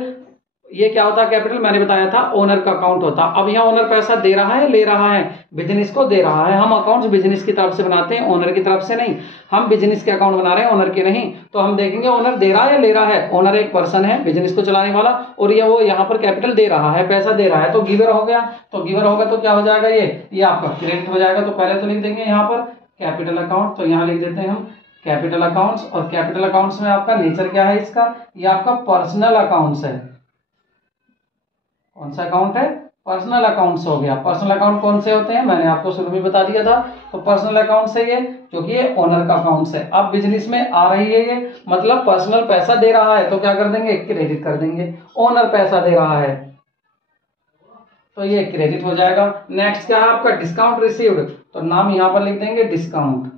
ये क्या होता है कैपिटल, मैंने बताया था ओनर का अकाउंट होता। अब यहाँ ओनर पैसा दे रहा है ले रहा है, बिजनेस को दे रहा है। हम अकाउंट्स बिजनेस की तरफ से बनाते हैं, ओनर की तरफ से नहीं। हम बिजनेस के अकाउंट बना रहे हैं, ओनर के नहीं। तो हम देखेंगे ओनर दे रहा है या ले रहा है। ओनर एक पर्सन है बिजनेस को चलाने वाला, और ये वो यहाँ पर कैपिटल दे रहा है, पैसा दे रहा है, तो गिवर हो गया। तो गिवर होगा तो क्या हो जाएगा, ये आपका क्रेडिट हो जाएगा। तो पहले तो लिख देंगे यहाँ पर कैपिटल अकाउंट, तो यहाँ लिख देते हैं हम कैपिटल अकाउंट्स। और कैपिटल अकाउंट्स में आपका नेचर क्या है इसका, ये आपका पर्सनल अकाउंट्स है। कौन सा अकाउंट है, पर्सनल अकाउंट्स हो गया। पर्सनल अकाउंट कौन से होते हैं, मैंने आपको शुरू में बता दिया था। तो पर्सनल अकाउंट से ये, क्योंकि ये ओनर का अकाउंट्स है। अब बिजनेस में आ रही है ये, मतलब पर्सनल पैसा दे रहा है, तो क्या कर देंगे, क्रेडिट कर देंगे। ओनर पैसा दे रहा है तो ये क्रेडिट हो जाएगा। नेक्स्ट क्या है आपका, डिस्काउंट रिसीव्ड, तो नाम यहां पर लिख देंगे discount.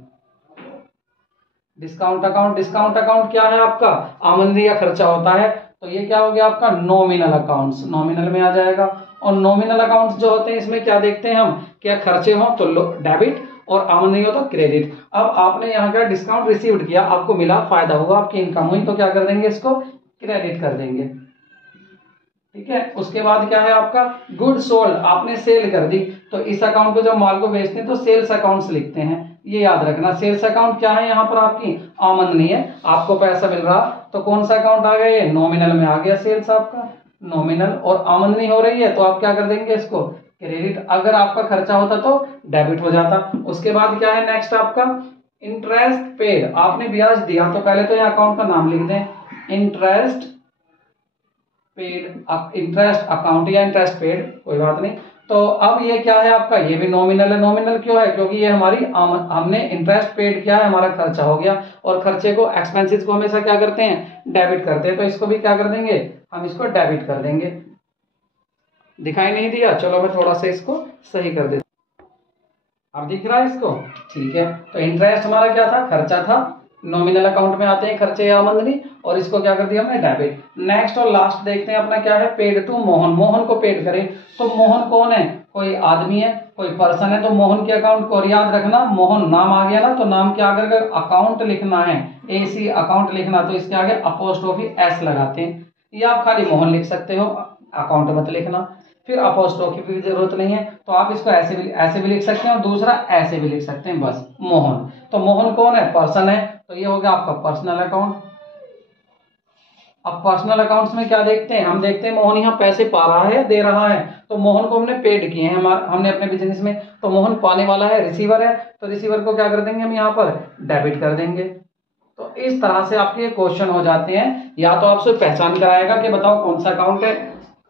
Discount account, discount account क्या है आपका, आमदनी या खर्चा होता है। तो ये क्या हो गया आपका नॉमिनल अकाउंट्स, नॉमिनल में आ जाएगा। और नॉमिनल अकाउंट्स जो होते हैं इसमें क्या देखते हैं हम, क्या खर्चे हो तो डेबिट और आमदनी हो तो क्रेडिट। अब आपने यहाँ का डिस्काउंट रिसीव्ड किया, आपको मिला, फायदा हुआ, आपकी इनकम हुई, तो क्या कर देंगे, इसको क्रेडिट कर देंगे। ठीक है। उसके बाद क्या है आपका गुड सोल्ड, आपने सेल कर दी, तो इस अकाउंट को जब माल को बेचते हैं तो सेल्स अकाउंट्स लिखते हैं। ये याद रखना, सेल्स अकाउंट क्या है, यहाँ पर आपकी आमदनी है, आपको पैसा मिल रहा, तो कौन सा अकाउंट आ गया, ये नॉमिनल में आ गया सेल्स आपका, नॉमिनल। और आमदनी हो रही है तो आप क्या कर देंगे, इसको क्रेडिट। अगर आपका खर्चा होता तो डेबिट हो जाता। उसके बाद क्या है नेक्स्ट आपका इंटरेस्ट पेड, आपने ब्याज दिया, तो पहले तो ये अकाउंट का नाम लिख दें, इंटरेस्ट पेड, इंटरेस्ट अकाउंट या इंटरेस्ट पेड, कोई बात नहीं। तो अब ये क्या है आपका, ये भी नॉमिनल है। नॉमिनल क्यों है, क्योंकि ये हमारी हमने इंटरेस्ट पेड किया है, हमारा खर्चा हो गया। और खर्चे को, एक्सपेंसेस को हमेशा क्या करते हैं, डेबिट करते हैं। तो इसको भी क्या कर देंगे, हम इसको डेबिट कर देंगे। दिखाई नहीं दिया, चलो मैं थोड़ा सा इसको सही कर देता हूं। अब दिख रहा है इसको, ठीक है। तो इंटरेस्ट हमारा क्या था, खर्चा था, नॉमिनल अकाउंट में आते हैं खर्चे या आमदनी, और इसको क्या कर दिया हमने, डेबिट। नेक्स्ट और लास्ट देखते हैं अपना क्या है, पेड टू मोहन, मोहन को पेड करें। तो मोहन कौन है, कोई आदमी है, कोई पर्सन है। तो मोहन के अकाउंट को याद रखना, मोहन नाम आ गया ना, तो नाम के आगे अगर अकाउंट लिखना है, एसी अकाउंट लिखना, तो इसके आगे अपोस्ट्रोफी एस लगाते हैं। या आप खाली मोहन लिख सकते हो, अकाउंट मत लिखना, फिर अपोस्ट्रोफी की जरूरत नहीं है। तो आप इसको ऐसे भी लिख सकते हैं, और दूसरा ऐसे भी लिख सकते हैं, बस मोहन। तो मोहन कौन है, पर्सन है, तो ये हो गया आपका पर्सनल अकाउंट। अब पर्सनल अकाउंट्स में क्या देखते हैं, हम देखते हैं मोहन यहाँ पैसे पा रहा है, दे रहा है, तो मोहन को हमने पेड किए हैं हमने अपने बिजनेस में, तो मोहन पाने वाला है, रिसीवर है, तो रिसीवर को क्या कर देंगे हम यहाँ पर डेबिट कर देंगे। तो इस तरह से आपके क्वेश्चन हो जाते हैं। या तो आपसे पहचान कराएगा कि बताओ कौन सा अकाउंट है,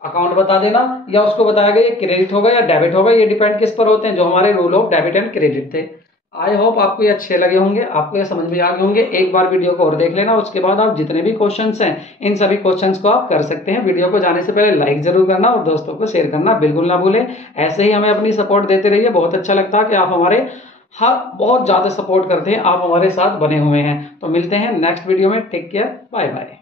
अकाउंट बता देना, या उसको बताएगा ये क्रेडिट होगा या डेबिट होगा। ये डिपेंड किस पर होते हैं, जो हमारे rule of debit and credit थे। आई होप आपको ये अच्छे लगे होंगे, आपको ये समझ में आ गए होंगे। एक बार वीडियो को और देख लेना, उसके बाद आप जितने भी क्वेश्चंस हैं इन सभी क्वेश्चंस को आप कर सकते हैं। वीडियो को जाने से पहले लाइक जरूर करना और दोस्तों को शेयर करना बिल्कुल ना भूलें। ऐसे ही हमें अपनी सपोर्ट देते रहिए, बहुत अच्छा लगता है कि आप हमारे बहुत ज्यादा सपोर्ट करते हैं, आप हमारे साथ बने हुए हैं। तो मिलते हैं नेक्स्ट वीडियो में, टेक केयर, बाय बाय।